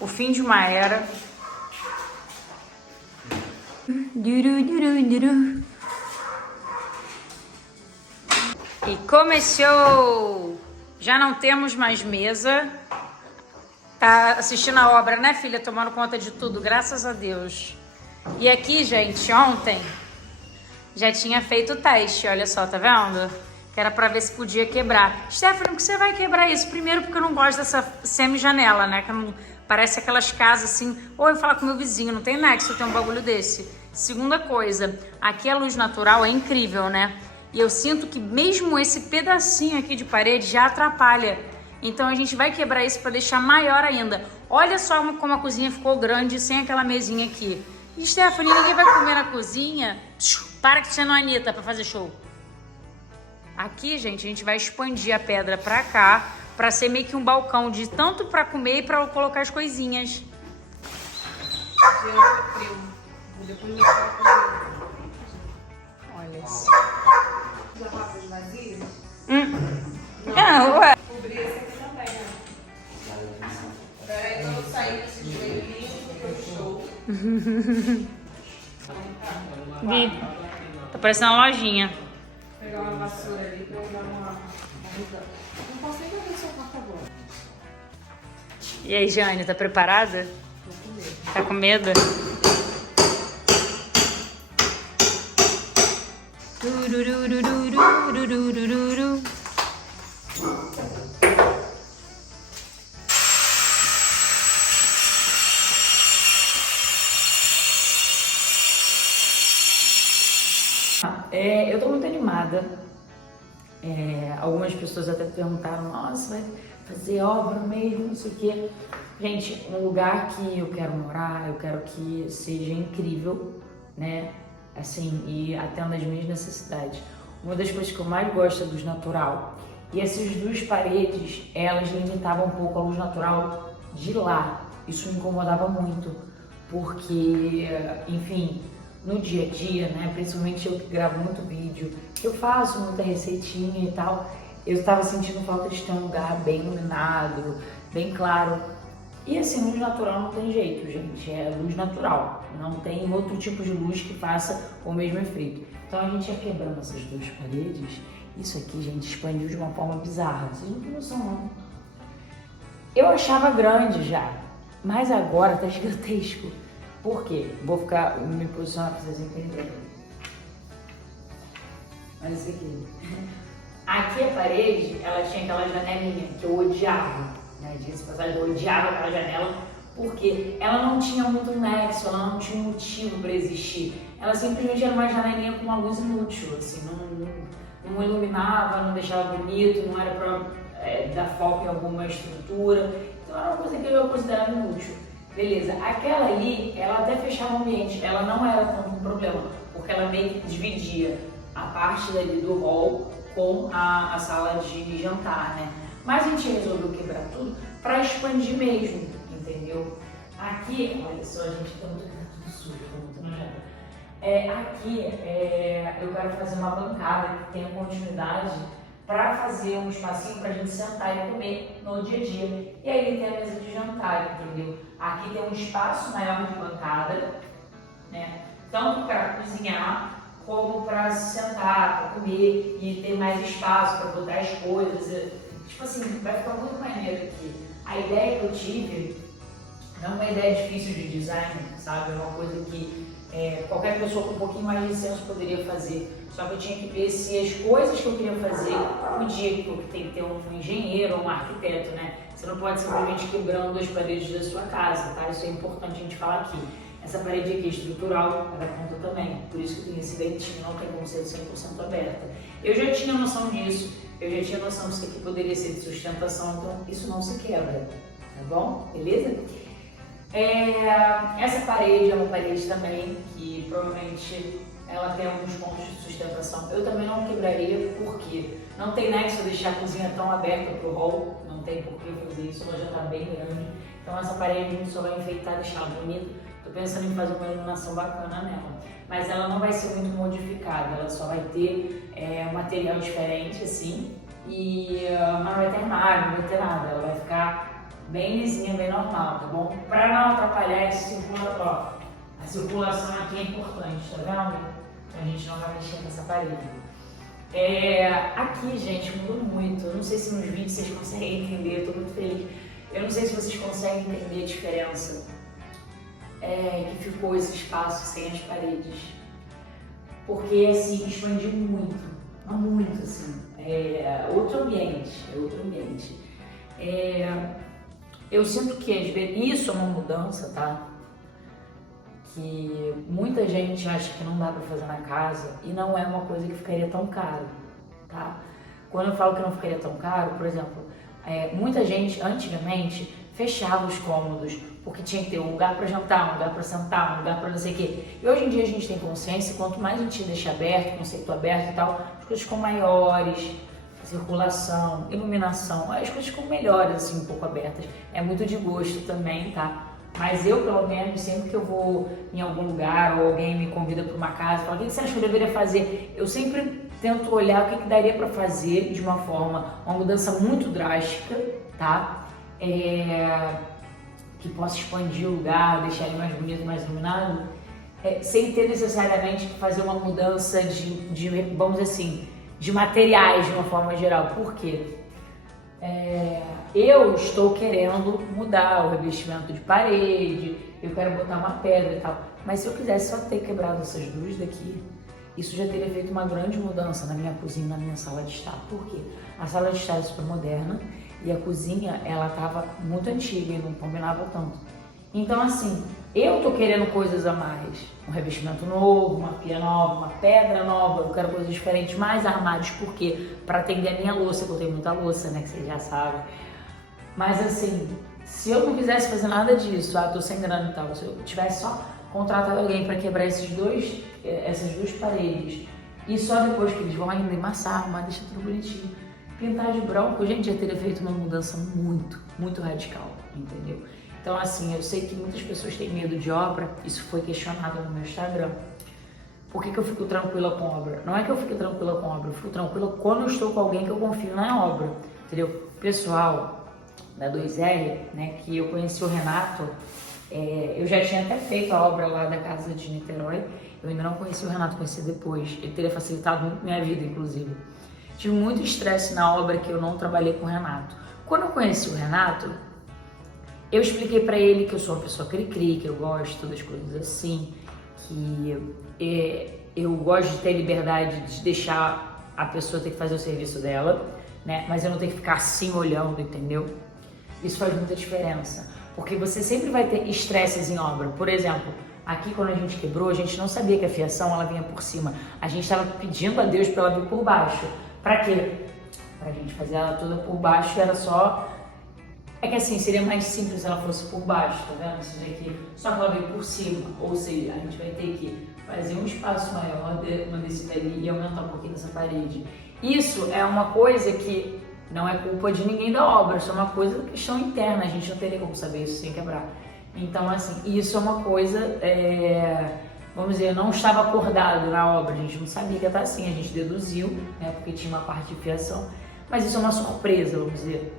O fim de uma era. E começou! Já não temos mais mesa. Tá assistindo a obra, né, filha? Tomando conta de tudo, graças a Deus. E aqui, gente, ontem já tinha feito o teste, olha só, tá vendo? Que era pra ver se podia quebrar. Stephanie, por que você vai quebrar isso? Primeiro porque eu não gosto dessa semi-janela, né? Que não, parece aquelas casas assim. Ou eu falar com meu vizinho, não tem nexo ter um bagulho desse. Segunda coisa, aqui a luz natural é incrível, né? E eu sinto que mesmo esse pedacinho aqui de parede já atrapalha. Então a gente vai quebrar isso para deixar maior ainda. Olha só como a cozinha ficou grande sem aquela mesinha aqui. E Stephanie, ninguém vai comer na cozinha? Para que você não, Anitta, para fazer show. Aqui, gente, a gente vai expandir a pedra para cá, para ser meio que um balcão de tanto para comer e para colocar as coisinhas. Olha isso. Não, ué. Cobrir esse aqui também, né? Peraí, quando eu sair com esse joelhinho, eu show. Gui, tá parecendo uma lojinha. Vou pegar uma vassoura ali pra eu dar uma risada. Não posso nem ver o seu quarto agora. E aí, Jane, tá preparada? Tô com medo. Tá com medo? Turururururururururu. Eu tô muito animada. Algumas pessoas até perguntaram, nossa, vai fazer obra mesmo, não sei o quê. Gente, um lugar que eu quero morar, eu quero que seja incrível, né? Assim, e atenda às minhas necessidades. Uma das coisas que eu mais gosto é luz natural. E essas duas paredes, elas limitavam um pouco a luz natural de lá. Isso me incomodava muito, porque, enfim, no dia a dia, né, principalmente eu que gravo muito vídeo, eu faço muita receitinha e tal, eu estava sentindo falta de ter um lugar bem iluminado, bem claro. E assim, luz natural não tem jeito, gente, é luz natural, não tem outro tipo de luz que faça o mesmo efeito. Então a gente ia quebrando essas duas paredes, isso aqui, gente, expandiu de uma forma bizarra, vocês não têm noção não. Eu achava grande já, mas agora tá gigantesco. Por quê? Vou ficar, me posicionar pra vocês entenderem. Olha isso aqui. Aqui a parede, ela tinha aquela janelinha que eu odiava, né? Diga-se passagem, eu odiava aquela janela porque ela não tinha muito nexo, ela não tinha motivo para existir. Ela simplesmente era uma janelinha com uma luz inútil, assim, não iluminava, não deixava bonito, não era para dar foco em alguma estrutura. Então era uma coisa que eu considerava inútil. Beleza, aquela ali, ela até fechava o ambiente, ela não era tanto um problema, porque ela meio que dividia a parte dali do hall com a sala de jantar, né? Mas a gente resolveu quebrar tudo para expandir mesmo, entendeu? Aqui, olha só, a gente tá tudo sujo, muito nojento. Aqui eu quero fazer uma bancada que tenha continuidade para fazer um espacinho para a gente sentar e comer no dia a dia. E aí tem a mesa de jantar, entendeu? Aqui tem um espaço maior de bancada, né? Tanto para cozinhar como para sentar, para comer e ter mais espaço para botar as coisas. Tipo assim, vai ficar muito maneiro aqui. A ideia que eu tive não é uma ideia difícil de design, sabe? É uma coisa que qualquer pessoa com um pouquinho mais de senso poderia fazer. Só que eu tinha que ver se as coisas que eu queria fazer podia, porque tem que ter um engenheiro ou um arquiteto, né? Você não pode simplesmente quebrando as paredes da sua casa, tá? Isso é importante a gente falar aqui. Essa parede aqui estrutural, ela conta também. Por isso que tem esse dentinho, não tem como ser 100% aberta. Eu já tinha noção disso, eu já tinha noção que isso aqui poderia ser de sustentação, então isso não se quebra, tá bom? Beleza? Essa parede é uma parede também que provavelmente ela tem alguns pontos de sustentação. Eu também não quebraria porque não tem nexo deixar a cozinha tão aberta para o hall, não tem por que fazer isso, ela já está bem grande. Então essa parede a gente só vai enfeitar, deixar ela bonita. Estou pensando em fazer uma iluminação bacana nela, mas ela não vai ser muito modificada, ela só vai ter um material diferente assim, mas não vai ter armário, não vai ter nada, ela vai ficar bem lisinha, bem normal, tá bom? Pra não atrapalhar esse circulatório. A circulação aqui é importante, tá vendo? A gente não vai mexer nessa parede. Aqui, gente, mudou muito. Eu não sei se nos vídeos vocês conseguem entender, eu tô muito feliz. Eu não sei se vocês conseguem entender a diferença que ficou esse espaço sem as paredes. Porque, assim, expandiu muito. Não muito, assim. Outro ambiente, eu sinto que às vezes isso é uma mudança, tá? Que muita gente acha que não dá pra fazer na casa e não é uma coisa que ficaria tão caro, tá? Quando eu falo que não ficaria tão caro, por exemplo, muita gente antigamente fechava os cômodos porque tinha que ter um lugar para jantar, um lugar para sentar, um lugar para não sei o quê. E hoje em dia a gente tem consciência, quanto mais a gente deixa aberto, conceito aberto e tal, as coisas ficam maiores, circulação, iluminação, as coisas ficam melhores assim, um pouco abertas. É muito de gosto também, tá? Mas eu, pelo menos, sempre que eu vou em algum lugar ou alguém me convida para uma casa, fala, o que você acha que eu deveria fazer? Eu sempre tento olhar o que daria para fazer de uma forma, uma mudança muito drástica, tá? Que possa expandir o lugar, deixar ele mais bonito, mais iluminado, sem ter necessariamente que fazer uma mudança vamos dizer assim, de materiais de uma forma geral. Por quê? Eu estou querendo mudar o revestimento de parede, eu quero botar uma pedra e tal, mas se eu quisesse só ter quebrado essas duas daqui, isso já teria feito uma grande mudança na minha cozinha, na minha sala de estar. Por quê? A sala de estar é super moderna e a cozinha, ela estava muito antiga e não combinava tanto. Então, assim, eu tô querendo coisas a mais. Um revestimento novo, uma pia nova, uma pedra nova, eu quero coisas diferentes, mais armários, por quê? Para atender a minha louça, que eu tenho muita louça, né, que vocês já sabem. Mas, assim, se eu não quisesse fazer nada disso, tô sem grana e tal, se eu tivesse só contratado alguém para quebrar essas duas paredes e só depois que eles vão ainda emassar, arrumar, deixar tudo bonitinho, pintar de branco, gente, já teria feito uma mudança muito, muito radical, entendeu? Então, assim, eu sei que muitas pessoas têm medo de obra, isso foi questionado no meu Instagram. Por que eu fico tranquila com obra? Não é que eu fique tranquila com obra, eu fico tranquila quando eu estou com alguém que eu confio na obra, entendeu? Pessoal da 2R, né, que eu conheci o Renato, eu já tinha até feito a obra lá da casa de Niterói, eu ainda não conheci o Renato, conheci depois, ele teria facilitado muito minha vida, inclusive. Tive muito estresse na obra que eu não trabalhei com o Renato. Quando eu conheci o Renato, eu expliquei pra ele que eu sou uma pessoa cri-cri, que eu gosto das coisas assim, que eu gosto de ter liberdade de deixar a pessoa ter que fazer o serviço dela, né? Mas eu não tenho que ficar assim olhando, entendeu? Isso faz muita diferença, porque você sempre vai ter estresses em obra. Por exemplo, aqui quando a gente quebrou, a gente não sabia que a fiação ela vinha por cima. A gente estava pedindo a Deus para ela vir por baixo. Pra quê? Pra gente fazer ela toda por baixo, era só... É que assim, seria mais simples se ela fosse por baixo, tá vendo? Isso daqui, só que ela veio por cima, ou seja, a gente vai ter que fazer um espaço maior, uma descida ali e aumentar um pouquinho essa parede. Isso é uma coisa que não é culpa de ninguém da obra, isso é uma coisa, questão interna, a gente não teria como saber isso sem quebrar. Então, assim, isso é uma coisa, vamos dizer, não estava acordado na obra, a gente não sabia que ia estar assim, a gente deduziu, né, porque tinha uma parte de fiação, mas isso é uma surpresa, vamos dizer.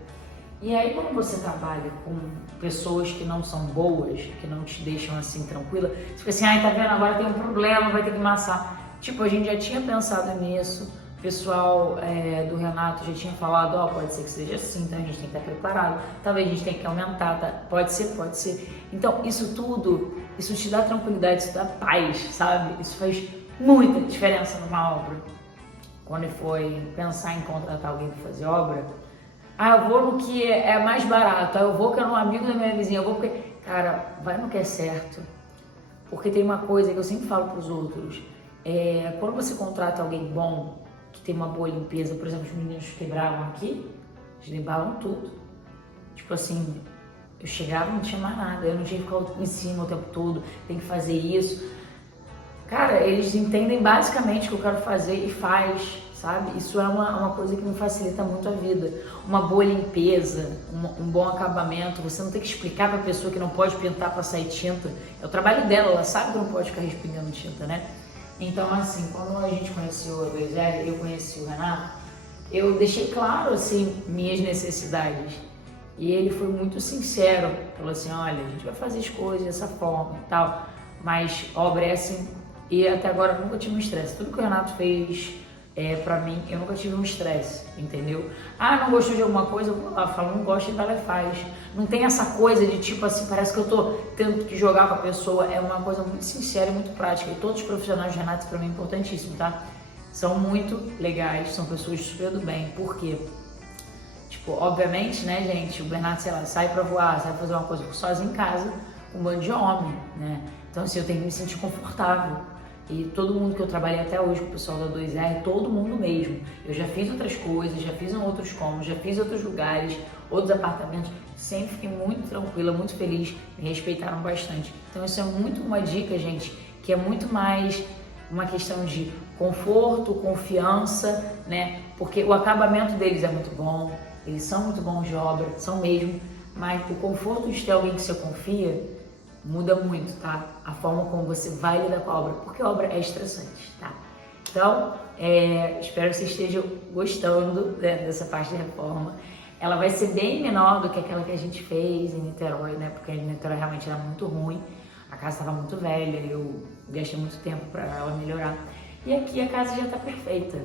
E aí, quando você trabalha com pessoas que não são boas, que não te deixam assim tranquila, você fica assim, ai, tá vendo, agora tem um problema, vai ter que amassar. Tipo, a gente já tinha pensado nisso, o pessoal do Renato já tinha falado, pode ser que seja assim, então a gente tem que estar preparado, talvez a gente tenha que aumentar, tá? Pode ser. Então, isso tudo, isso te dá tranquilidade, isso dá paz, sabe? Isso faz muita diferença numa obra. Quando foi pensar em contratar alguém para fazer obra, eu vou no que é mais barato, eu vou que é um amigo da minha vizinha, eu vou porque... Cara, vai no que é certo. Porque tem uma coisa que eu sempre falo pros outros, quando você contrata alguém bom, que tem uma boa limpeza, por exemplo, os meninos quebraram aqui, eles limpavam tudo. Tipo assim, eu chegava e não tinha mais nada, eu não tinha que ficar em cima o tempo todo, tem que fazer isso. Cara, eles entendem basicamente o que eu quero fazer e faz, sabe? Isso é uma coisa que me facilita muito a vida. Uma boa limpeza, um bom acabamento, você não tem que explicar pra pessoa que não pode pintar pra sair tinta. É o trabalho dela, ela sabe que não pode ficar respingando tinta, né? Então, assim, quando a gente conheceu a 2L, eu conheci o Renato, eu deixei claro, assim, minhas necessidades. E ele foi muito sincero, falou assim, olha, a gente vai fazer as coisas dessa forma e tal, mas a obra é assim, e até agora eu nunca tive um estresse. Tudo que o Renato fez pra mim, eu nunca tive um estresse, entendeu? Ah, não gostou de alguma coisa, eu vou lá, falo, não gosto, então ela faz. Não tem essa coisa de tipo assim, parece que eu tô tendo que jogar com a pessoa, é uma coisa muito sincera e muito prática. E todos os profissionais de Renato, pra mim, é importantíssimo, tá? São muito legais, são pessoas super do bem, por quê? Tipo, obviamente, né, gente, o Bernardo, sei lá, sai pra voar, sai fazer uma coisa sozinho em casa, com um bando de homem, né? Então, assim, eu tenho que me sentir confortável. E todo mundo que eu trabalhei até hoje com o pessoal da 2R, todo mundo mesmo. Eu já fiz outras coisas, já fiz em outros cômodos, já fiz em outros lugares, outros apartamentos. Sempre fiquei muito tranquila, muito feliz, me respeitaram bastante. Então, isso é muito uma dica, gente, que é muito mais uma questão de conforto, confiança, né? Porque o acabamento deles é muito bom, eles são muito bons de obra, são mesmo, mas o conforto de ter alguém que você confia muda muito, tá? A forma como você vai lidar com a obra, porque a obra é estressante, tá? Então, espero que você esteja gostando, né, dessa parte da reforma. Ela vai ser bem menor do que aquela que a gente fez em Niterói, né? Porque em Niterói realmente era muito ruim, a casa estava muito velha, eu gastei muito tempo para ela melhorar. E aqui a casa já está perfeita,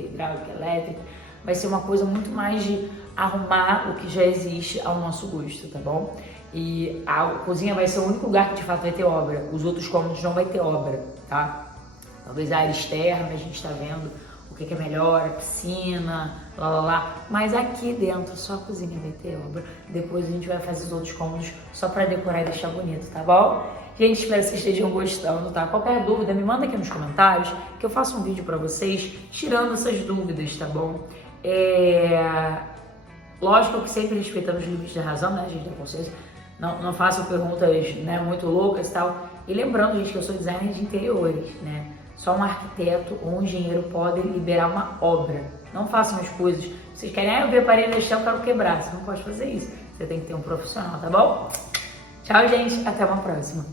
hidráulica, elétrica. Vai ser uma coisa muito mais de arrumar o que já existe ao nosso gosto, tá bom? E a cozinha vai ser o único lugar que de fato vai ter obra. Os outros cômodos não vai ter obra, tá? Talvez a área externa, a gente tá vendo o que é melhor, a piscina, lá. Mas aqui dentro, só a cozinha vai ter obra. Depois a gente vai fazer os outros cômodos só pra decorar e deixar bonito, tá bom? Gente, espero que vocês estejam gostando, tá? Qualquer dúvida, me manda aqui nos comentários que eu faço um vídeo pra vocês tirando essas dúvidas, tá bom? Lógico que sempre respeitando os limites da razão, né, gente, da consciência. Não façam perguntas, né, muito loucas e tal. E lembrando, gente, que eu sou designer de interiores, né? Só um arquiteto ou um engenheiro podem liberar uma obra. Não façam as coisas. Vocês querem, eu vi a parede da chão, eu quero quebrar. Você não pode fazer isso. Você tem que ter um profissional, tá bom? Tchau, gente. Até uma próxima.